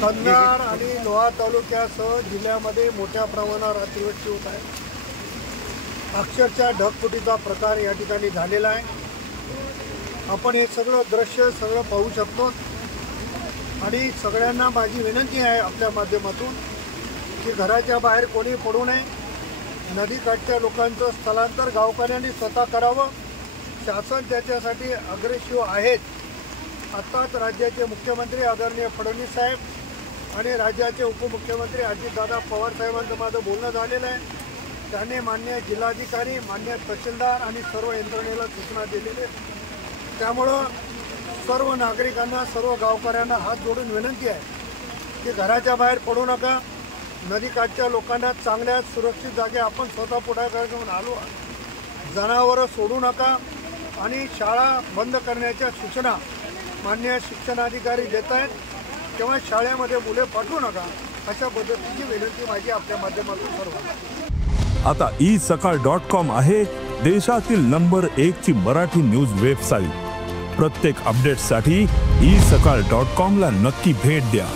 कंधार आणि लोहा तालुक्यासह जिल्ह्यामध्ये मोठ्या प्रमाणावर अतिवृष्टी होत आहे। अक्षरशः ढगफुटीचा प्रकार या ठिकाणी झालेला आहे। आपण हे सगळं दृश्य पाहू शकतो आणि सगळ्यांना माझी विनंती आहे आपल्या माध्यमातून की घराच्या बाहेर कोणी पडू नये। नदीकाठच्या लोकांचं स्थलांतर गावकऱ्यांनी स्वतः करावं। शासन त्याच्यासाठी अग्रेसिव्ह आहेत। आत्ताच राज्याचे मुख्यमंत्री आदरणीय फडणवीस साहेब आणि राज्याचे उपमुख्यमंत्री अजितदादा पवार साहेबांचं माझं बोलणं झालेलं आहे। त्यांनी मान्य जिल्हाधिकारी, मान्य तहसीलदार आणि सर्व यंत्रणेला सूचना दिलेली आहे। त्यामुळं सर्व नागरिकांना, सर्व गावकऱ्यांना हात जोडून विनंती आहे की घराच्या बाहेर पडू नका। नदीकाठच्या लोकांना चांगल्या सुरक्षित जागे आपण स्वतः पुढाकार घेऊन आलो। जनावरं सोडू नका आणि शाळा बंद करण्याच्या सूचना मान्य शिक्षणाधिकारी देत आहेत, तेव्हा शाळेमध्ये मुले पाठवू नका अशा पद्धतीची विनंती माझी आपल्या माध्यमातून सर्वांना। आता isakal.com आहे देशातील नंबर 1 ची मराठी न्यूज वेबसाईट। प्रत्येक अपडेटसाठी isakal.com ला नक्की भेट द्या।